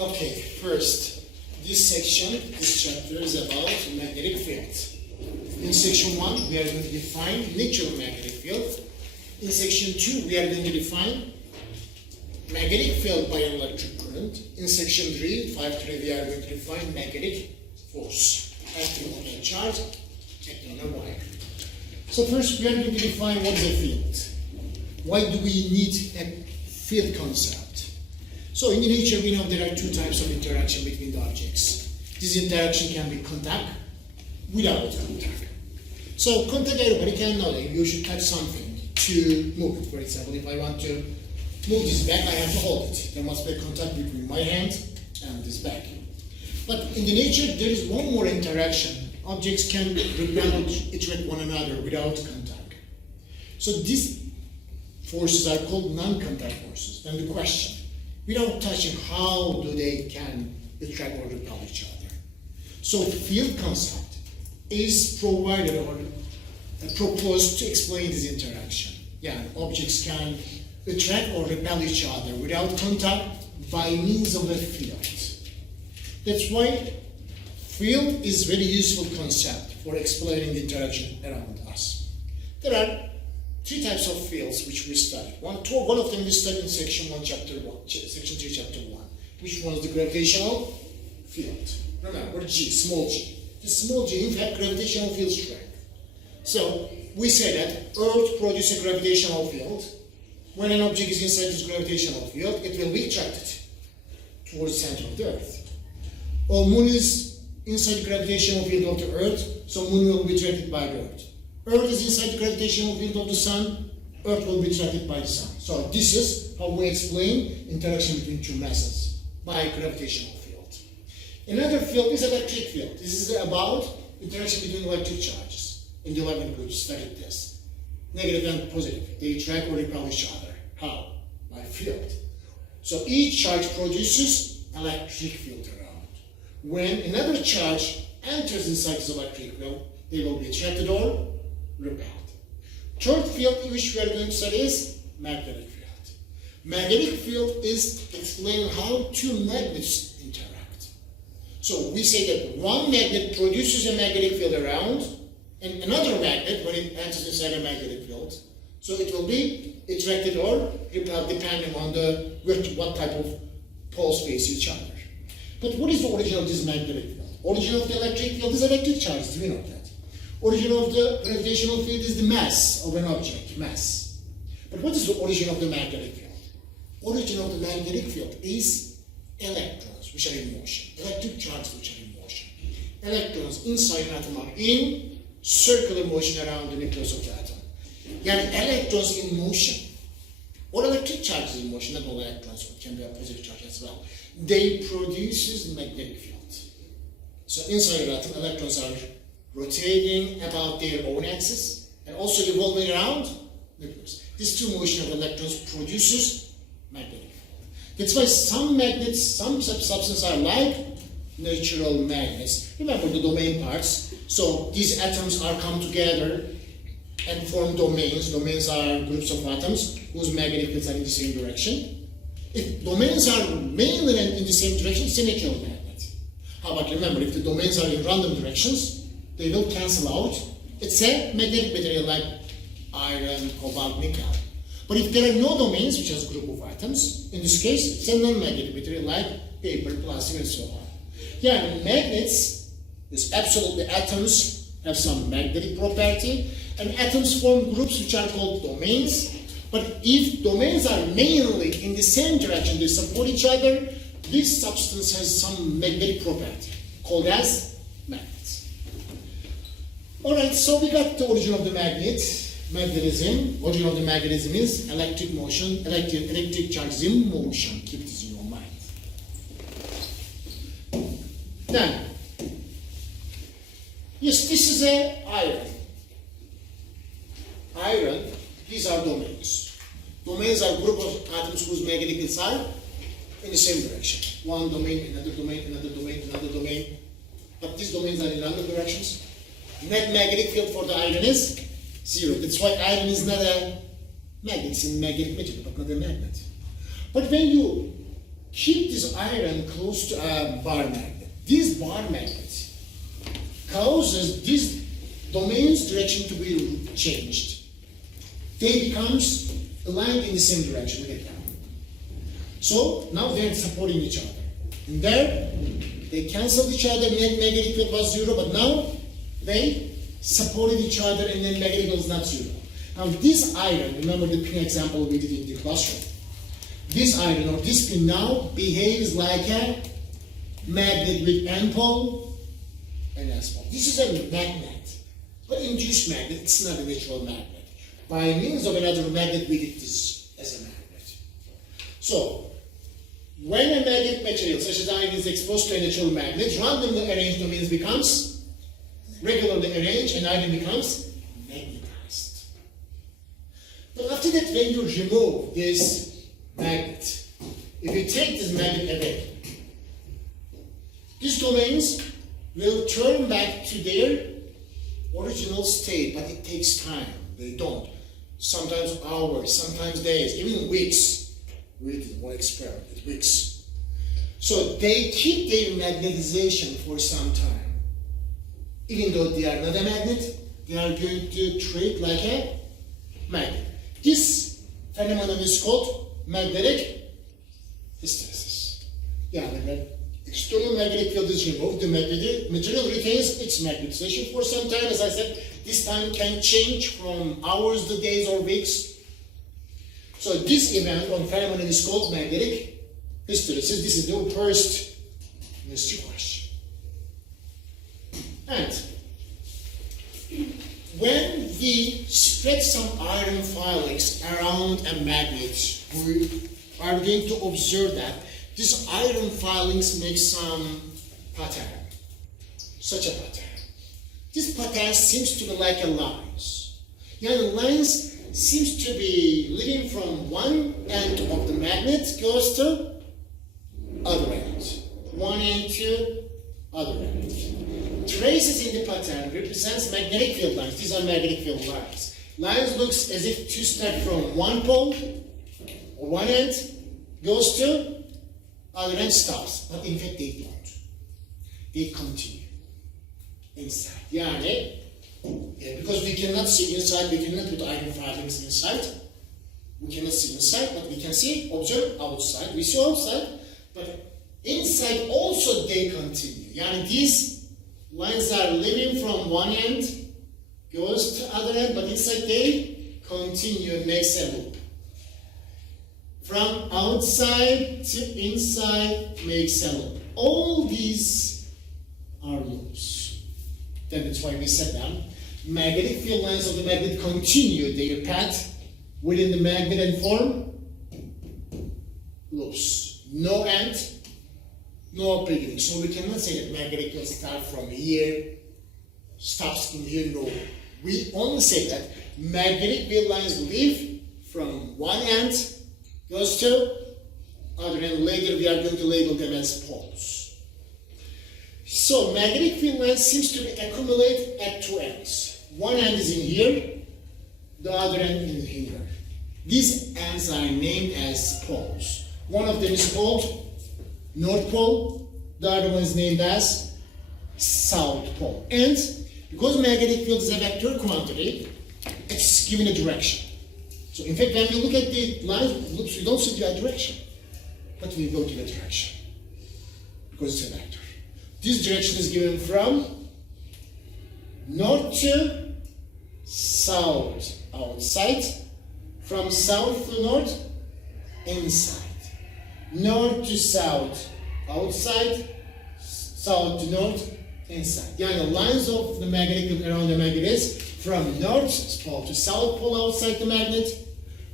Okay, first, this section, this chapter is about magnetic field. In section 1, we are going to define nature of magnetic field. In section 2, we are going to define magnetic field by an electric current. In section 3, 5.3, we are going to define magnetic force, acting on a charge, acting on a wire. So first, we are going to define what is a field. Why do we need a field concept? So in nature, we know there are two types of interaction between the objects. This interaction can be contact without contact. So contact, everybody can know that you should touch something to move it. For example, if I want to move this bag, I have to hold it. There must be a contact between my hand and this bag. But in the nature, there is one more interaction. Objects can repel each with one another without contact. So these forces are called non-contact forces. Then the question, without touching, how do they can attract or repel each other? So field concept is provided or proposed to explain this interaction. Yeah, objects can attract or repel each other without contact by means of a field. That's why field is very useful concept for explaining the interaction around us. There are three types of fields which we studied. One of them we studied in section 1, chapter 1, section 3, chapter 1. Which one is the gravitational field? Remember, G, small g. The small g, in fact, gravitational field strength. So we say that Earth produces a gravitational field. When an object is inside this gravitational field, it will be attracted towards the center of the Earth. Or Moon is inside the gravitational field of the Earth, so Moon will be attracted by the Earth. Earth is inside the gravitational field of the Sun, Earth will be attracted by the Sun. So this is how we explain interaction between two masses, by gravitational field. Another field is electric field. This is about interaction between electric charges. In the 11th group, studied this. Negative and positive. They attract or repel each other. How? By field. So each charge produces electric field around. When another charge enters inside this electric field, they will be attracted or repelled. Third field which we are going to study is magnetic field. Magnetic field is explaining how two magnets interact. So we say that one magnet produces a magnetic field around, and another magnet, when it enters inside a magnetic field, so it will be attracted or repelled depending on what type of poles face each other. But what is the origin of this magnetic field? Origin of the electric field is electric charges. Do we know that? Origin of the gravitational field is the mass of an object, mass. But what is the origin of the magnetic field? Origin of the magnetic field is electrons, which are in motion. Electric charges, which are in motion. Electrons inside an atom are in circular motion around the nucleus of the atom. Yani electrons in motion, or electric charges in motion, not all electrons, it can be a positive charge as well. They produce magnetic field. So inside an atom, electrons are rotating about their own axis and also revolving around nucleus. This two motion of electrons produces magnetic field. That's why some magnets, some substances are like natural magnets. Remember the domain parts. So these atoms are come together and form domains. Domains are groups of atoms whose magnetic fields are in the same direction. If domains are mainly in the same direction, it's a natural magnet. How about remember, if the domains are in random directions, they will cancel out. It's a magnetic material like iron, cobalt, nickel. But if there are no domains, which has a group of atoms, in this case, it's a non-magnetic material like paper, plastic, and so on. Yeah, magnets, is absolutely atoms have some magnetic property, and atoms form groups which are called domains. But if domains are mainly in the same direction, they support each other, this substance has some magnetic property called as magnets. Alright, so we got the origin of the magnetism. Origin of the magnetism is electric motion, electric charges in motion. Keep this in your mind. Then, yes, this is a iron. Iron, these are domains. Domains are group of atoms whose magnetic fields are in the same direction. One domain, another domain, another domain, another domain. But these domains are in random directions. Net magnetic field for the iron is 0. That's why iron is not a magnet. It's a magnetic material, but not a magnet. But when you keep this iron close to a bar magnet. This bar magnet causes this domain's direction to be changed. They becomes aligned in the same direction. Look at that. So now they're supporting each other. And there, they canceled each other, magnetic field was zero, but now they supported each other and then magnetic field is not zero. Now this iron, remember the pin example we did in the classroom. This iron or this pin now behaves like a magnet with N pole and S pole. This is a magnet, but induced magnet, it's not a natural magnet. By means of another magnet, we did this as a magnet. So, when a magnet material such as iron is exposed to a natural magnet, randomly arranged domains becomes regularly arranged and iron becomes magnetized. But after that, when you remove this magnet, if you take this magnet away, these domains will turn back to their original state, but it takes time. They don't. Sometimes hours, sometimes days, even weeks. We did one experiment, weeks. So they keep their magnetization for some time. Even though they are not a magnet, they are going to treat like a magnet. This phenomenon is called magnetic hysteresis. Yeah, the external magnetic field is removed, the magnetic material retains its magnetization for some time. As I said, this time can change from hours to days or weeks. So this event or phenomenon is called magnetic hysteresis. This is the first mystery question. And when we spread some iron filings around a magnet, we are going to observe that these iron filings make some pattern, such a pattern. This pattern seems to be like a lines. Yeah, the lines seems to be leading from one end of the magnet goes to other end. One end to other end. Traces in the pattern represents magnetic field lines. These are magnetic field lines. Lines looks as if to start from one pole or one end goes to other end stops. But in fact they don't. They continue inside. Yani because we cannot see inside, we cannot put iron filings inside. We cannot see inside, but we can see, observe outside. We see outside, but inside also they continue. Yani these lines are leaving from one end, goes to other end, but inside they continue and makes a loop. From outside to inside makes a loop. All these are loops. That's why we said that magnetic field lines of the magnet continue their path within the magnet and form loops. No end, no beginning. So we cannot say that magnetic field starts from here, stops in here. No. We only say that magnetic field lines leave from one end, goes to other end. Later we are going to label them as poles. So magnetic field lines seems to accumulate at two ends. One end is in here, the other end is in here. These ends are named as poles. One of them is called North Pole, the other one is named as South Pole. And because magnetic field is a vector quantity, it's given a direction. So in fact, when we look at the lines, we don't see the direction, but we will give a direction because it's a vector. This direction is given from north to south, outside, from south to north, inside. North to south, outside, south to north, inside. Yeah, the lines of the magnetic field around the magnet is from north pole to south pole outside the magnet,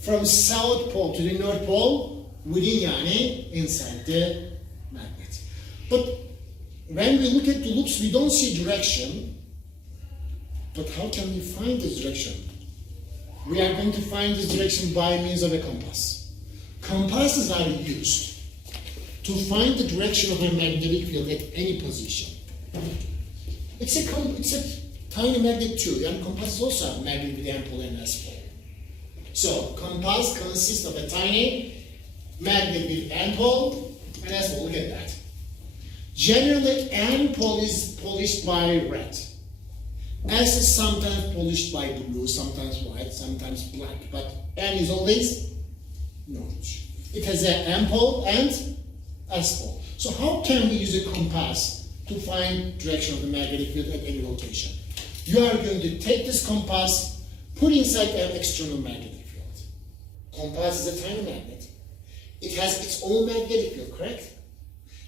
from south pole to the north pole within, yani inside the magnet. But when we look at the loops, we don't see direction. But how can we find this direction? We are going to find this direction by means of a compass. Compasses are used to find the direction of a magnetic field at any position. It's a tiny magnet too, and compasses also have magnet with N pole and S pole. So compass consists of a tiny magnet with N pole And as well, look at that. Generally, N pole is polished by red. S is sometimes polished by blue, sometimes white, sometimes black. But N is always orange. It has an N pole and S pole. So how can we use a compass to find direction of the magnetic field at any location? You are going to take this compass, put inside an external magnetic field. Compass is a tiny magnet. It has its own magnetic field, correct?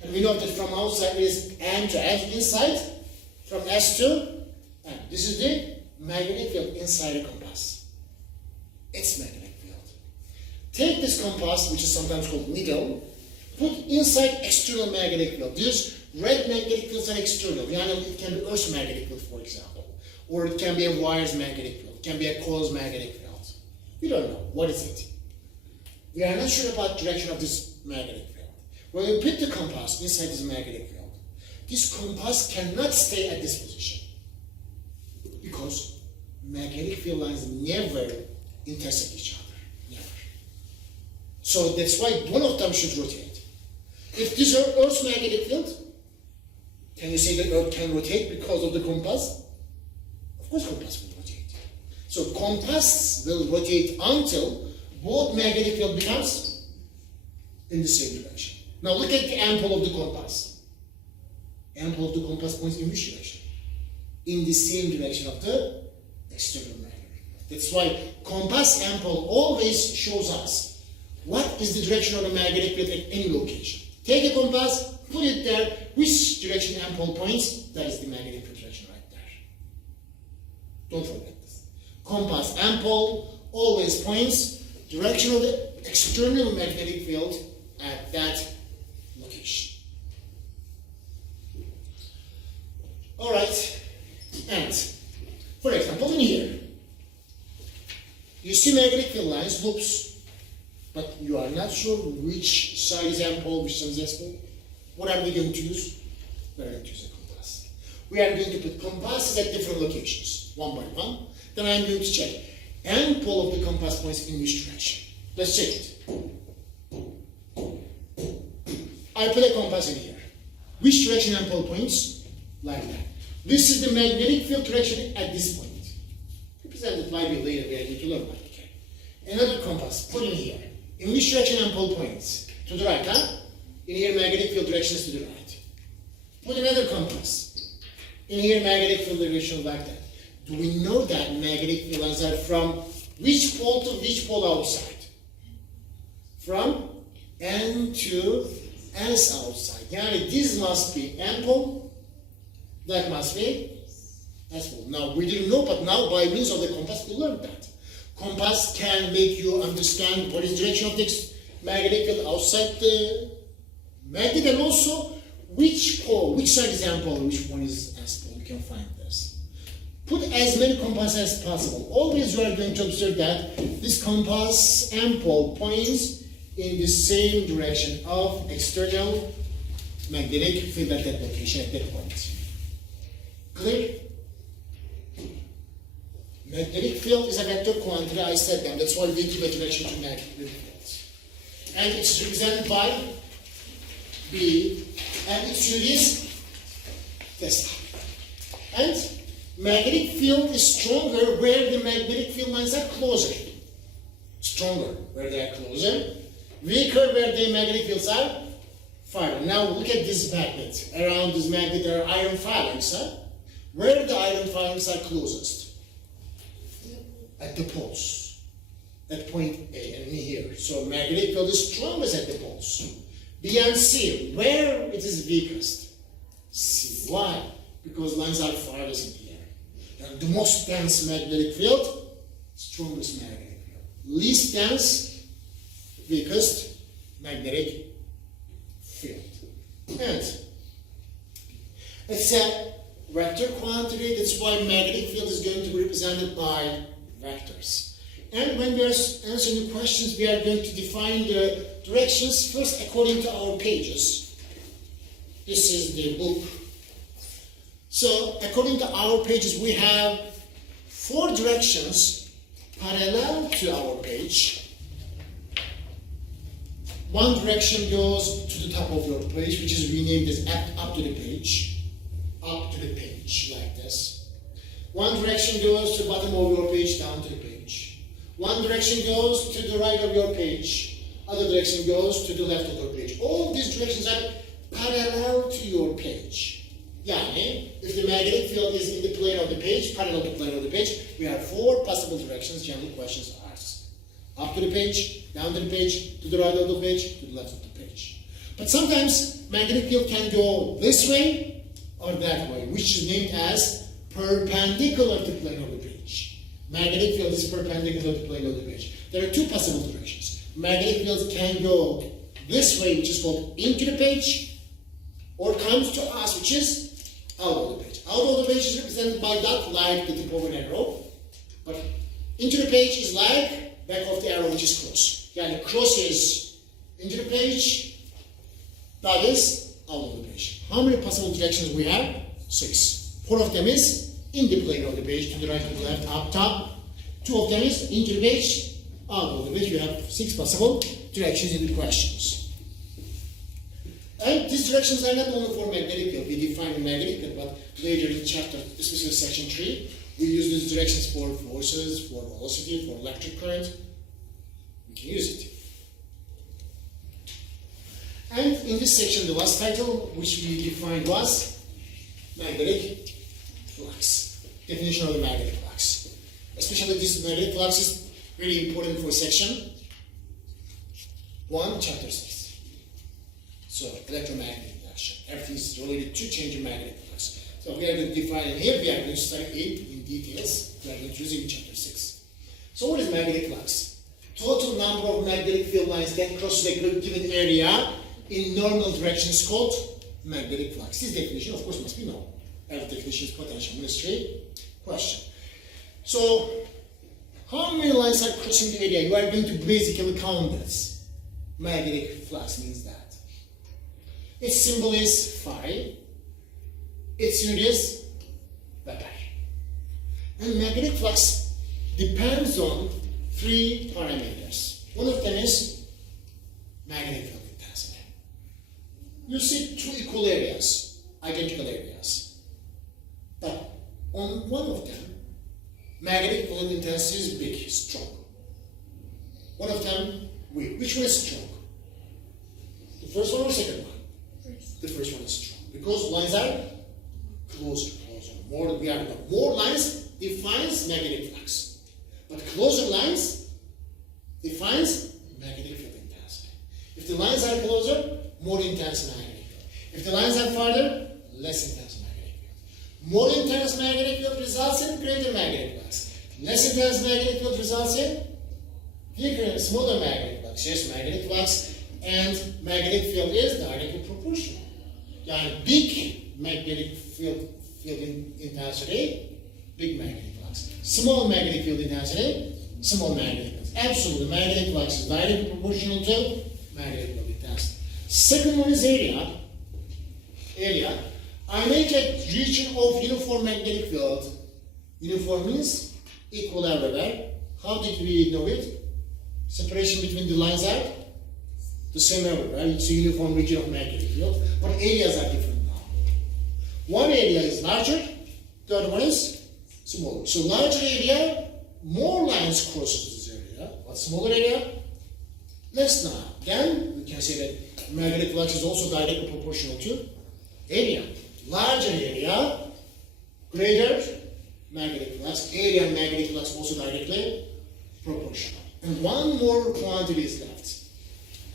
And we know that from outside it is N to S, inside, from S to N. This is the magnetic field inside a compass. It's magnetic field. Take this compass, which is sometimes called needle, put inside external magnetic field. These red magnetic fields are external. It can be Earth's magnetic field, for example. Or it can be a wire's magnetic field. It can be a coil's magnetic field. We don't know. What is it? We are not sure about the direction of this magnetic field. When we put the compass inside this magnetic field, this compass cannot stay at this position. Because magnetic field lines never intersect each other. Never. So that's why one of them should rotate. If this is Earth's magnetic field, can you say that Earth can rotate because of the compass? Of course compass will rotate. So compass will rotate until both magnetic field becomes in the same direction. Now look at the N pole of the compass. N pole of the compass points in which direction? In the same direction of the external magnetic field. That's why compass N pole always shows us what is the direction of the magnetic field at any location. Take a compass, put it there, which direction N pole points, that is the magnetic field direction right there. Don't forget this. Compass N pole always points direction of the external magnetic field at that location. Alright, and for example in here, you see magnetic field lines, loops, but you are not sure which side is N pole, which side is S pole. What are we going to use? We are going to use a compass. We are going to put compasses at different locations, one by one. Then I am going to check N pole of the compass points in which direction. Let's check it. I put a compass in here. Which direction N pole points? Like that. This is the magnetic field direction at this point. Represented by me later, we are going to learn that. Okay. Another compass, put in here. In which direction N pole points? To the right, huh? In here, magnetic field direction is to the right. Put another compass. In here, magnetic field direction like that. Do we know that magnetic field lines are from which pole to which pole outside? From N to S outside. Yani this must be N pole, that must be S pole. Now we didn't know, but now by means of the compass we learned that. Compass can make you understand what is the direction of the magnetic field outside the magnet, and also which pole, which side is N pole, which one is S pole. You can find this. Put as many compasses as possible. Always you are going to observe that this compass N pole points in the same direction of external magnetic field at that location, at that point. Clear? Magnetic field is a vector quantity, I said that. That's why we give a direction to magnetic fields. And it's represented by B, and its unit is Tesla. And magnetic field is stronger where the magnetic field lines are closer. Stronger where they are closer. Weaker where the magnetic fields are farther. Now look at this magnet. Around this magnet there are iron filings. Huh? Where the iron filings are closest? At the poles. At point A and here. So magnetic field is strongest at the poles. B and C, where it is weakest? C. Why? Because lines are farthest in here. And the most dense magnetic field, strongest magnetic field. Least dense, weakest magnetic field. And it's a vector quantity, that's why magnetic field is going to be represented by vectors. And when we are answering the questions, we are going to define the directions first according to our pages. This is the book. So according to our pages, we have 4 directions parallel to our page. One direction goes to the top of your page, which is renamed as up to the page. Up to the page, like this. One direction goes to the bottom of your page, down to the page. One direction goes to the right of your page. Other direction goes to the left of your page. All these directions are parallel to your page. Yani, if the magnetic field is in the plane of the page, parallel to the plane of the page, we have 4 possible directions general questions are asked. Up to the page, down to the page, to the right of the page, to the left of the page. But sometimes magnetic field can go this way or that way, which is named as perpendicular to the plane of the page. Magnetic field is perpendicular to the plane of the page. There are 2 possible directions. Magnetic fields can go this way, which is called into the page, or comes to us, which is out of the page. Out of the page is represented by dot, like the tip of an arrow. But into the page is like back of the arrow, which is cross. Yani cross is into the page, that is out of the page. How many possible directions we have? 6. 4 of them is in the plane of the page, to the right, to the left, up, top. 2 of them is into the page, out of the page. We have 6 possible directions in the questions. And these directions are not only for magnetic field. We define the magnetic field, but later in chapter, especially section 3, we use these directions for forces, for velocity, for electric current. We can use it. And in this section, the last title, which we defined was magnetic flux. Definition of the magnetic flux. Especially this magnetic flux is very important for section 1, chapter 6. So, electromagnetic induction. Everything is related to changing magnetic flux. So we are going to define it here. We are going to study it in details. We are going to use it in chapter 6. So what is magnetic flux? Total number of magnetic field lines that crosses a given area in normal direction is called magnetic flux. This definition, of course, must be known. As definition is potential ministry question. So, how many lines are crossing the area? You are going to basically count this. Magnetic flux means that. Its symbol is phi. Its unit is Weber. And magnetic flux depends on 3 parameters. One of them is magnetic field intensity. You see 2 equal areas, identical areas. But on one of them, magnetic field intensity is big, strong. One of them weak. Which one is strong? The first one or second one? The first one is strong. Because lines are closer. More lines defines magnetic flux. But closer lines defines magnetic field intensity. If the lines are closer, more intense magnetic field. If the lines are farther, less intense magnetic field. More intense magnetic field results in greater magnetic flux. Less intense magnetic field results in weaker and smaller magnetic flux. Yes, magnetic flux and magnetic field is directly proportional. Yani big magnetic field intensity, big magnetic flux. Small magnetic field intensity, small magnetic flux. Absolutely, magnetic flux is directly proportional to magnetic field intensity. Second one is area. I make a region of uniform magnetic field. Uniform means equal everywhere. How did we know it? Separation between the lines are the same everywhere. It's a uniform region of magnetic field, but areas are different now. One area is larger, the other one is smaller. So larger area, more lines crosses this area, but smaller area, less now. Then we can say that magnetic flux is also directly proportional to area. Larger area, greater magnetic flux. Area and magnetic flux also directly proportional. And one more quantity is left,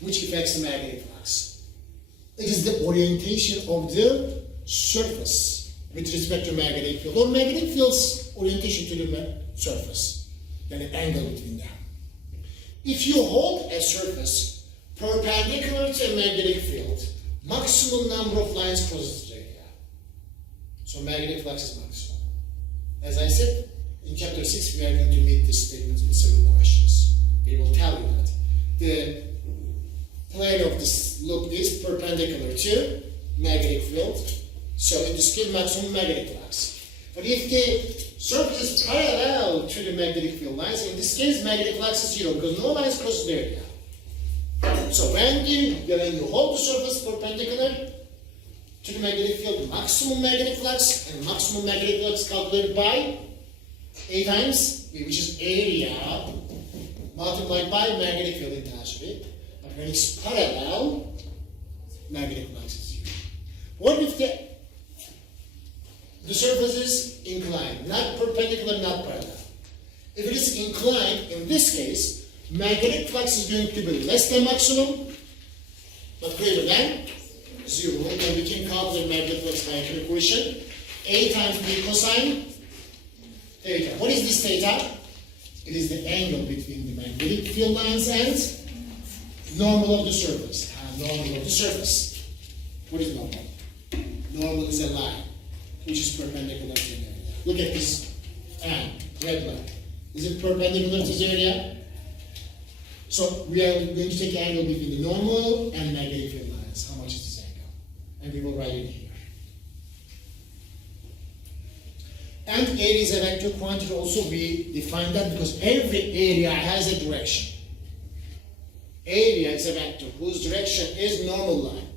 which affects the magnetic flux. It is the orientation of the surface with respect to magnetic field, or magnetic field's orientation to the surface, then the angle between them. If you hold a surface perpendicular to a magnetic field, maximum number of lines crosses the area. So magnetic flux is maximum. As I said, in chapter 6 we are going to meet this statement with several questions. They will tell you that the plane of this loop is perpendicular to magnetic field. So in this case, maximum magnetic flux. But if the surface is parallel to the magnetic field lines, in this case, magnetic flux is 0 because no lines cross the area. So when you hold the surface perpendicular to the magnetic field, maximum magnetic flux, and maximum magnetic flux calculated by A times B, which is area multiplied by magnetic field intensity. But when it's parallel, magnetic flux is 0. What if the surface is inclined, not perpendicular, not parallel? If it is inclined, in this case, magnetic flux is going to be less than maximum, but greater than 0. And we can calculate magnetic flux by an equation. A times B cosine theta. What is this theta? It is the angle between the magnetic field lines and normal of the surface. Normal of the surface. What is normal? Normal is a line which is perpendicular to the area. Look at this red line. Is it perpendicular to the area? So we are going to take the angle between the normal and magnetic field lines. How much is this angle? And we will write it here. And area is a vector quantity. Also, we define that because every area has a direction. Area is a vector whose direction is normal line.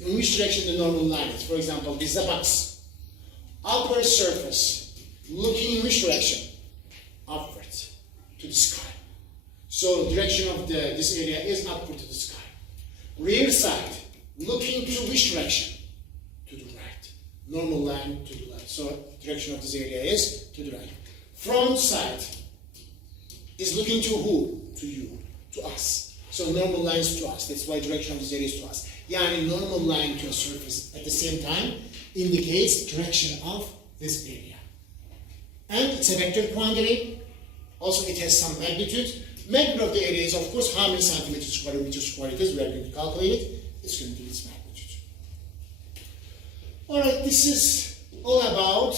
In which direction the normal line is? For example, this is a box. Upper surface, looking in which direction? Upwards, to the sky. So the direction of this area is upward to the sky. Rear side, looking to which direction? To the right. Normal line to the left. So direction of this area is to the right. Front side is looking to who? To you, to us. So normal lines to us. That's why direction of this area is to us. Yani normal line to a surface at the same time indicates direction of this area. And it's a vector quantity. Also, it has some magnitude. Magnitude of the area is, of course, how many centimeters square, meters square it is. We are going to calculate it. It's going to be its magnitude. All right, this is all about